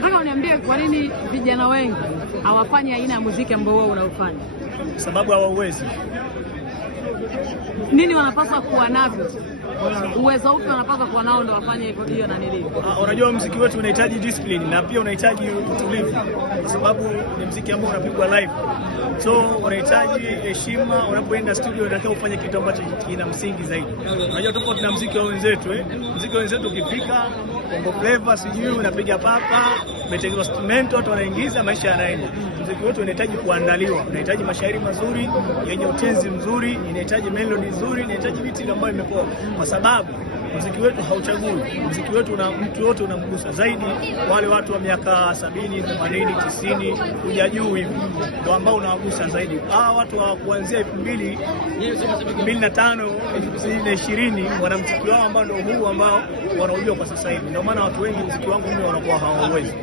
Nataka uniambie kwa nini vijana wengi hawafanyi aina ya muziki ambao wewe unaufanya? Sababu hawawezi. Nini wanapaswa kuwa navyo? Uwezo upi wanapaswa kuwa nao ndio wafanye hiyo na nini? Unajua muziki wetu unahitaji discipline na pia unahitaji utulivu, kwa sababu ni muziki ambao unapigwa live. So unahitaji heshima, unapoenda studio unataka ufanye kitu ambacho kina msingi zaidi. Unajua tofauti na muziki wa wenzetu muziki wa wenzetu ukifika bongo flavor sijui unapiga papa, umetengeneza instrument watu wanaingiza, maisha yanaenda. Muziki wetu unahitaji kuandaliwa, unahitaji mashairi mazuri yenye utenzi mzuri, inahitaji melody nzuri, inahitaji beat ambayo imepoa, kwa sababu muziki wetu hauchagui. Muziki wetu na mtu yote unamgusa, zaidi wale watu wa miaka 70, 80, 90 kuja juu hivi ndio ambao unawagusa zaidi. Watu wa kuanzia 2005, 2020 wana muziki wao ambao ndio huu ambao wanaujua kwa sasa hivi. Ndio maana watu wengi muziki wangu mimi wanakuwa hawawezi.